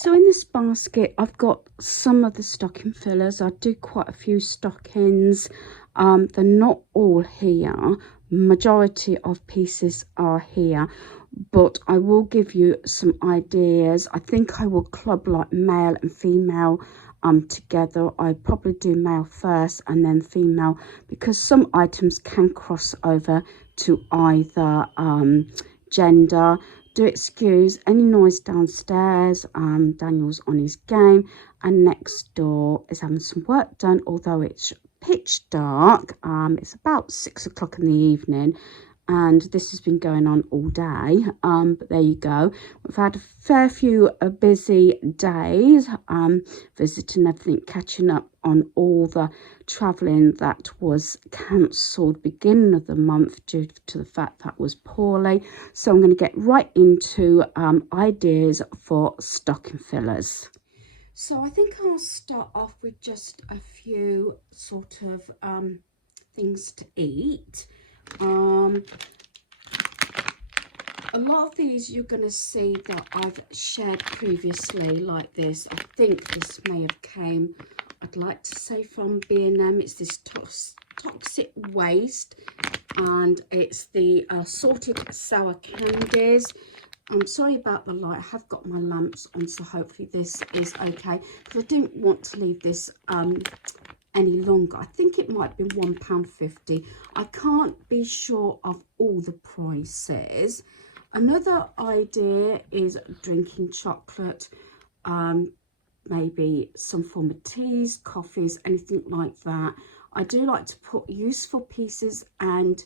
So in this basket, I've got some of the stocking fillers. I do quite a few stockings. They're not all here. Majority of pieces are here, but I will give you some ideas. I think I will club like male and female together. I probably do male first and then female, because some items can cross over to either gender. Do excuse any noise downstairs. Daniel's on his game, and next door is having some work done, although it's pitch dark. It's about 6 o'clock in the evening, and this has been going on all day. But there you go. We've had a fair few busy days, visiting everything, catching up on all the travelling that was cancelled beginning of the month due to the fact that was poorly. So I'm going to get right into ideas for stocking fillers. So I think I'll start off with just a few sort of things to eat. A lot of these you're going to see that I've shared previously, like this. I think this may have came, I'd like to say, from B&M. It's this toxic waste, and it's the salted sour candies. I'm sorry about the light. I have got my lamps on, so hopefully this is okay, because I didn't want to leave this any longer. I think it might be £1.50. I can't be sure of all the prices. Another idea is drinking chocolate, maybe some form of teas, coffees, anything like that. I do like to put useful pieces, and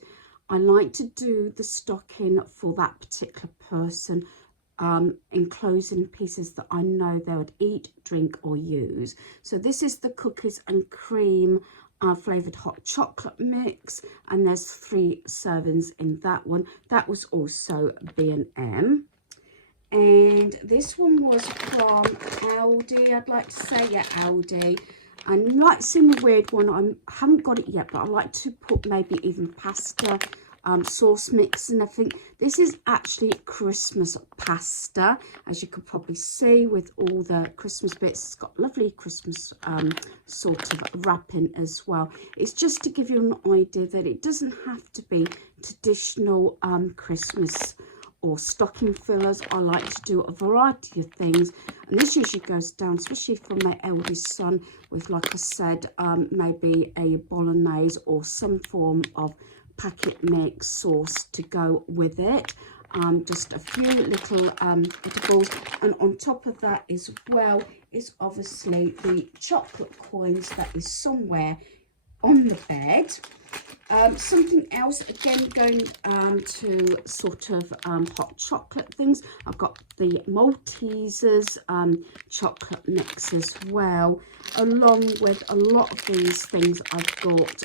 I like to do the stocking for that particular person, enclosing pieces that I know they would eat, drink or use. So this is the cookies and cream flavoured hot chocolate mix, and there's 3 servings in that one. That was also B&M. And this one was from Aldi, I'd like to say. Yeah, Aldi. And you might seem a weird one. I haven't got it yet, but I like to put maybe even pasta sauce mix and everything. This is actually Christmas pasta, as you could probably see, with all the Christmas bits. It's got lovely Christmas sort of wrapping as well. It's just to give you an idea that it doesn't have to be traditional Christmas or stocking fillers. I like to do a variety of things, and this usually goes down, especially for my eldest son, with, like I said, maybe a bolognese or some form of packet mix sauce to go with it. Just a few little edibles, and on top of that as well is obviously the chocolate coins that is somewhere on the bed. Something else, again, going to sort of hot chocolate things. I've got the Maltesers chocolate mix as well, along with a lot of these things. I've got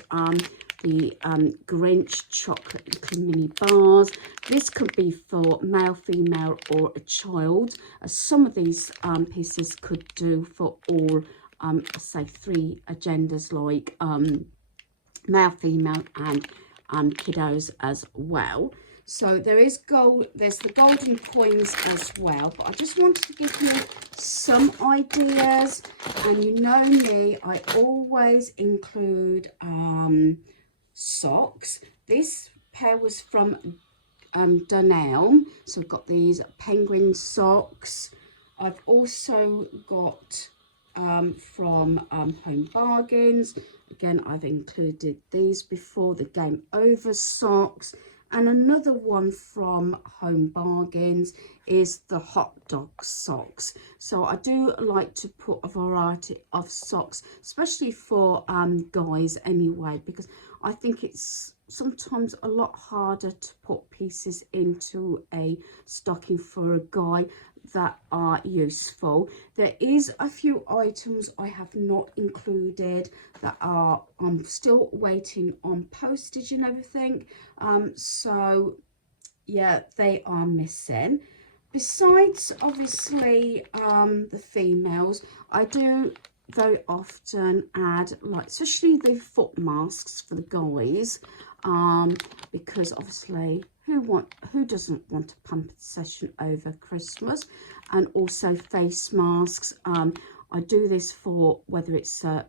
the Grinch chocolate little mini bars. This could be for male, female or a child. Some of these pieces could do for all, say 3 agendas, like male, female and kiddos as well. So there is there's the golden coins as well, but I just wanted to give you some ideas. And you know me, I always include socks. This pair was from Dunelm, so I've got these penguin socks. I've also got from Home Bargains. Again, I've included these before, the Game Over socks. And another one from Home Bargains is the hot dog socks. So I do like to put a variety of socks, especially for guys anyway, because I think it's sometimes a lot harder to put pieces into a stocking for a guy that are useful. There is a few items I have not included that are I'm still waiting on postage and everything, so yeah, they are missing. Besides obviously the females, I do very often add, like, especially the foot masks for the guys, because obviously who doesn't want a pampered session over Christmas? And also face masks. I do this for whether it's a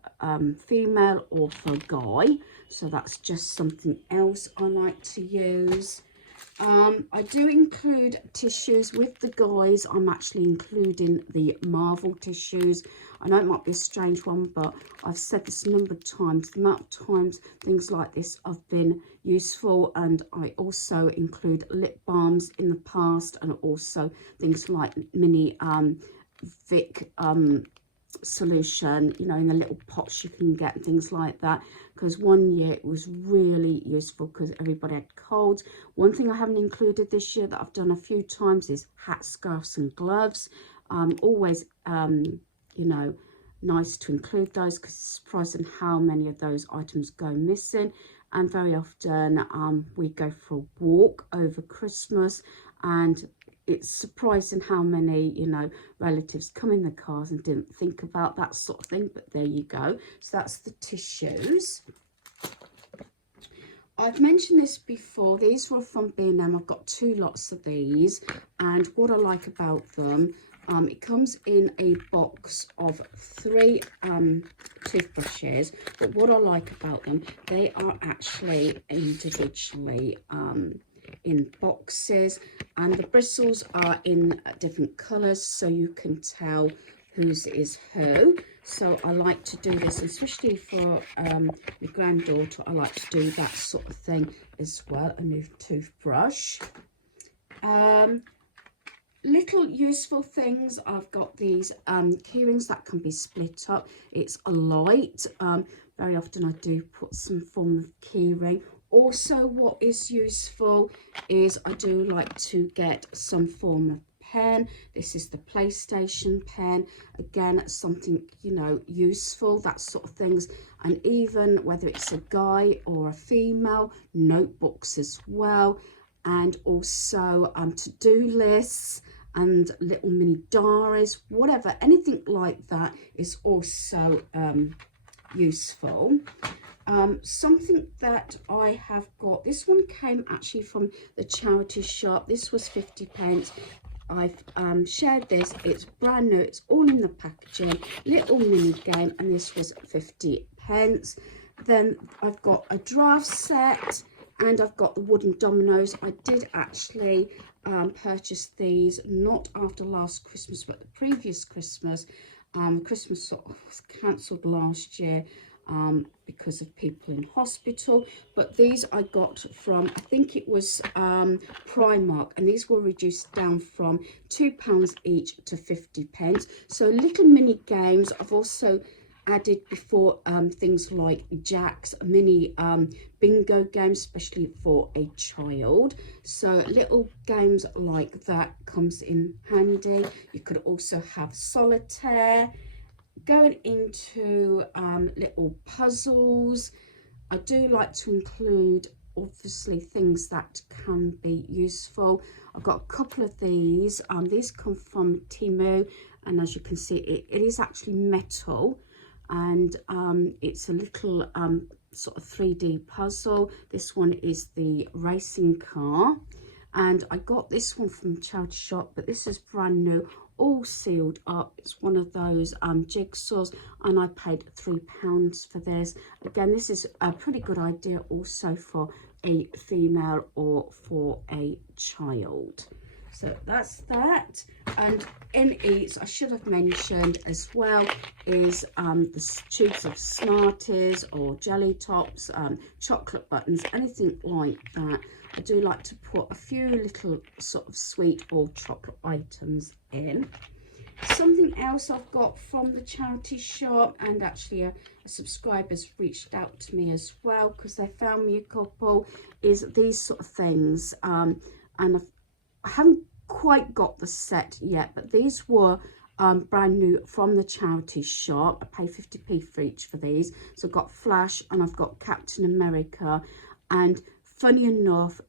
female or for a guy, so that's just something else I like to use. I do include tissues with the guys. I'm actually including the Marvel tissues. I know it might be a strange one, but I've said this a number of times. The amount of times things like this have been useful, and I also include lip balms in the past, and also things like mini Vic solution, you know, in the little pots you can get and things like that, because one year it was really useful because everybody had colds. One thing I haven't included this year that I've done a few times is hats, scarves and gloves. Always you know, nice to include those, because it's surprising how many of those items go missing. And very often we go for a walk over Christmas, and it's surprising how many, you know, relatives come in the cars and didn't think about that sort of thing. But there you go. So that's the tissues. I've mentioned this before. These were from B&M. I've got 2 lots of these, and what I like about them, it comes in a box of 3 toothbrushes, but what I like about them, they are actually individually in boxes, and the bristles are in different colours, so you can tell whose is who. So I like to do this, especially for my granddaughter. I like to do that sort of thing as well. A new toothbrush. Little useful things. I've got these key rings that can be split up. It's a light. Very often I do put some form of key ring. Also, what is useful is I do like to get some form of pen. This is the PlayStation pen. Again, something, you know, useful, that sort of things. And even whether it's a guy or a female, notebooks as well. And also to-do lists and little mini diaries, whatever, anything like that is also useful. Something that I have got, this one came actually from the charity shop. This was 50p. I've shared this. It's brand new. It's all in the packaging. Little mini game, and this was 50p. Then I've got a draft set, and I've got the wooden dominoes. I did actually purchase these not after last Christmas, but the previous Christmas. Christmas sort of was cancelled last year because of people in hospital, but these I got from, I think it was Primark, and these were reduced down from £2 each to 50p. So little mini games. I've also added before things like jacks, mini bingo games, especially for a child. So little games like that comes in handy. You could also have solitaire. Going into little puzzles, I do like to include obviously things that can be useful. I've got a couple of these. These come from Temu, and as you can see, it is actually metal, and it's a little sort of 3D puzzle. This one is the racing car, and I got this one from charity shop, but this is brand new, all sealed up. It's one of those jigsaws, and I paid £3 for this. Again, this is a pretty good idea also for a female or for a child. So that's that. And in Eats, I should have mentioned as well, is the tubes of Smarties or jelly tops, chocolate buttons, anything like that. I do like to put a few little sort of sweet or chocolate items in. Something else I've got from the charity shop, and actually a subscriber's reached out to me as well because they found me a couple, is these sort of things. And I haven't quite got the set yet, but these were brand new from the charity shop. I paid 50p for each for these. So I've got Flash and I've got Captain America. And funny enough,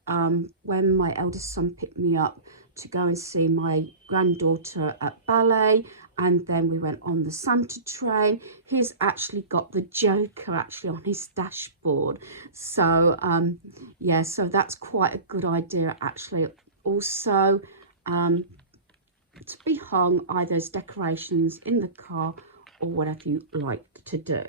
when my eldest son picked me up to go and see my granddaughter at ballet, and then we went on the Santa train. He's actually got the Joker actually on his dashboard, so yeah, so that's quite a good idea actually. Also to be hung either as decorations in the car or whatever you like to do.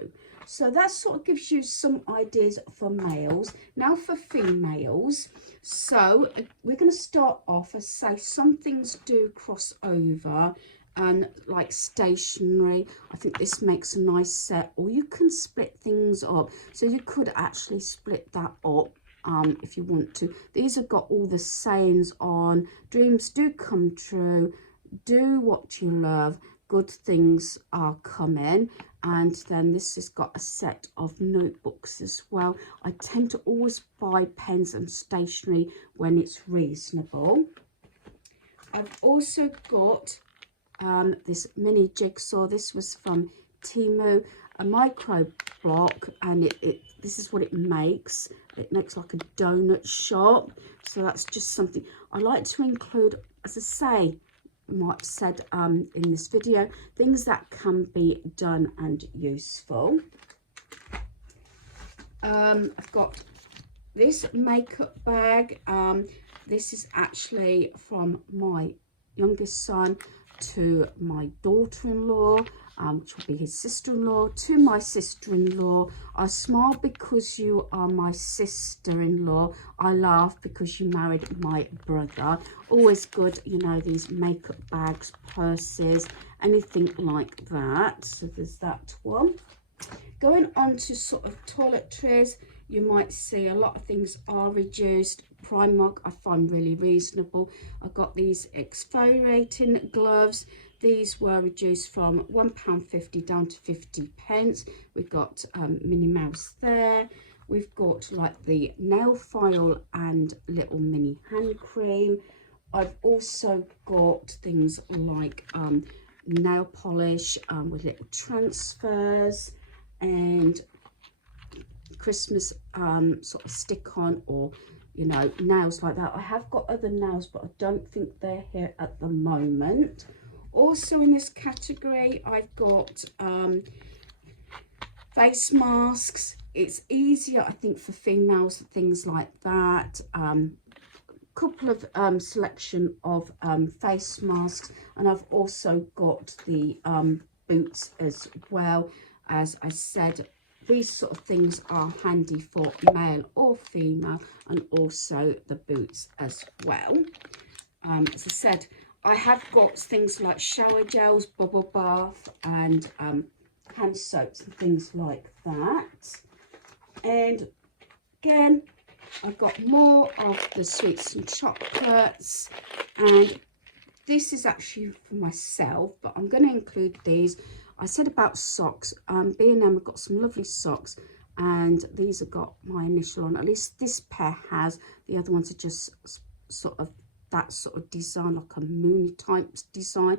So that sort of gives you some ideas for males. Now for females, so we're going to start off as say some things do cross over, and like stationery, I think this makes a nice set, or you can split things up. So you could actually split that up if you want to. These have got all the sayings on: dreams do come true, do what you love, good things are coming. And then this has got a set of notebooks as well. I tend to always buy pens and stationery when it's reasonable. I've also got this mini jigsaw. This was from Temu, a micro block, and this is what it makes. It makes like a donut shop. So that's just something I like to include, as I say, might have said in this video, things that can be done and useful. I've got this makeup bag. This is actually from my youngest son to my daughter-in-law, which will be his sister-in-law, to my sister-in-law. I smile because you are my sister-in-law. I laugh because you married my brother. Always good, you know, these makeup bags, purses, anything like that. So there's that one. Going on to sort of toiletries, you might see a lot of things are reduced. Primark I find really reasonable. I've got these exfoliating gloves. These were reduced from £1.50 down to 50p. We've got Minnie Mouse there. We've got like the nail file and little mini hand cream. I've also got things like nail polish with little transfers, and Christmas sort of stick on, or you know, nails like that. I have got other nails, but I don't think they're here at the moment. Also in this category, I've got face masks. It's easier, I think, for females, things like that. Couple of selection of face masks, and I've also got the boots as well. As I said, these sort of things are handy for male or female, and also the boots as well. As I said, I have got things like shower gels, bubble bath, and hand soaps and things like that. And again, I've got more of the sweets and chocolates, and this is actually for myself, but I'm going to include these. I said about socks. B&M have got some lovely socks, and these have got my initial on. At least this pair has. The other ones are just sort of that sort of design, like a moony type design,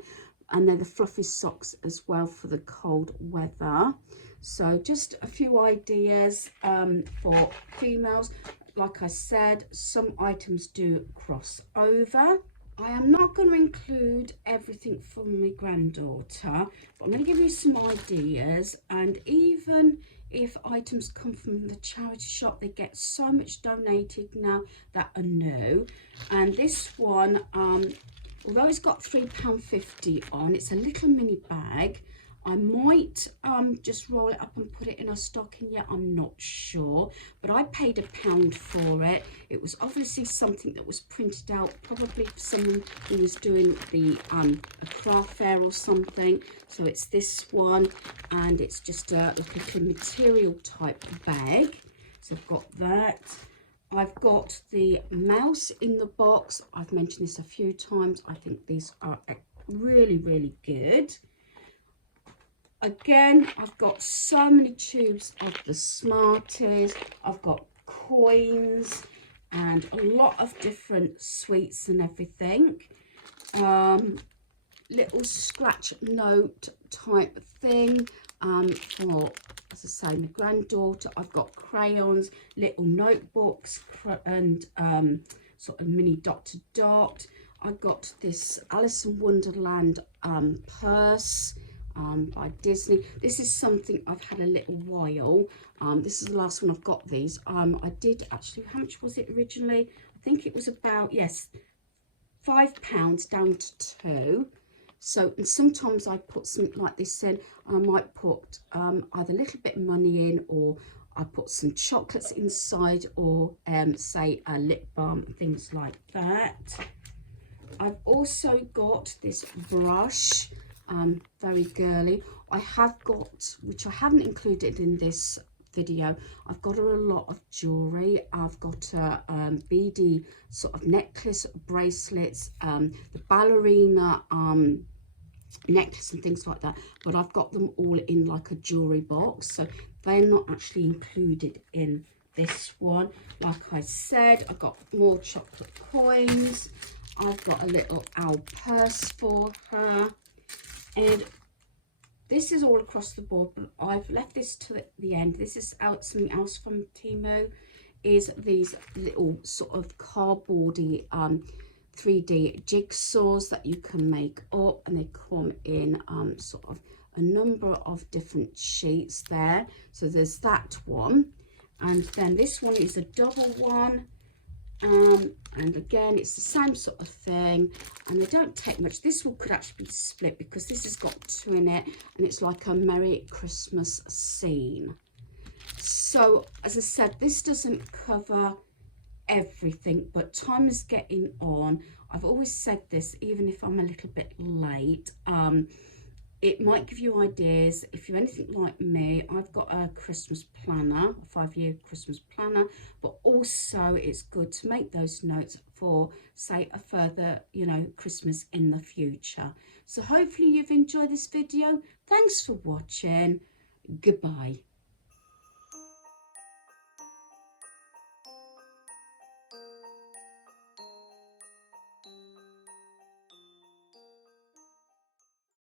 and they're the fluffy socks as well for the cold weather. So just a few ideas for females. Like I said, some items do cross over. I am not going to include everything from my granddaughter, but I'm going to give you some ideas. And even if items come from the charity shop, they get so much donated now that are new. And this one, although it's got £3.50 on, it's a little mini bag. I might just roll it up and put it in a stocking yet, I'm not sure, but I paid £1 for it. It was obviously something that was printed out, probably for someone who was doing the a craft fair or something. So it's this one, and it's just a little material type bag. So I've got that. I've got the mouse in the box. I've mentioned this a few times. I think these are really, really good. Again, I've got so many tubes of the Smarties. I've got coins and a lot of different sweets and everything. Little scratch note type thing for, as I say, my granddaughter. I've got crayons, little notebooks, and sort of mini dot to dot. I got this Alice in Wonderland purse by Disney. This is something I've had a little while. This is the last one I've got these. I did actually, how much was it originally? I think it was about, yes, £5 down to £2. So, and sometimes I put something like this in. I might put either a little bit of money in, or I put some chocolates inside, or say a lip balm, things like that. I've also got this brush, very girly. I have got, which I haven't included in this video, I've got a lot of jewelry. I've got a beady sort of necklace, bracelets, the ballerina necklace and things like that, but I've got them all in like a jewelry box, so they're not actually included in this one. Like I said, I've got more chocolate coins. I've got a little owl purse for her, and this is all across the board, but I've left this to the end. This is something else from Temu, is these little sort of cardboardy 3D jigsaws that you can make up, and they come in sort of a number of different sheets there. So there's that one, and then this one is a double one, and again it's the same sort of thing, and they don't take much. This one could actually be split because this has got 2 in it, and it's like a Merry Christmas scene. So as I said, this doesn't cover everything, but time is getting on. I've always said this, even if I'm a little bit late, it might give you ideas. If you're anything like me, I've got a Christmas planner, a 5-year Christmas planner, but also it's good to make those notes for, say, a further, you know, Christmas in the future. So hopefully you've enjoyed this video. Thanks for watching. Goodbye.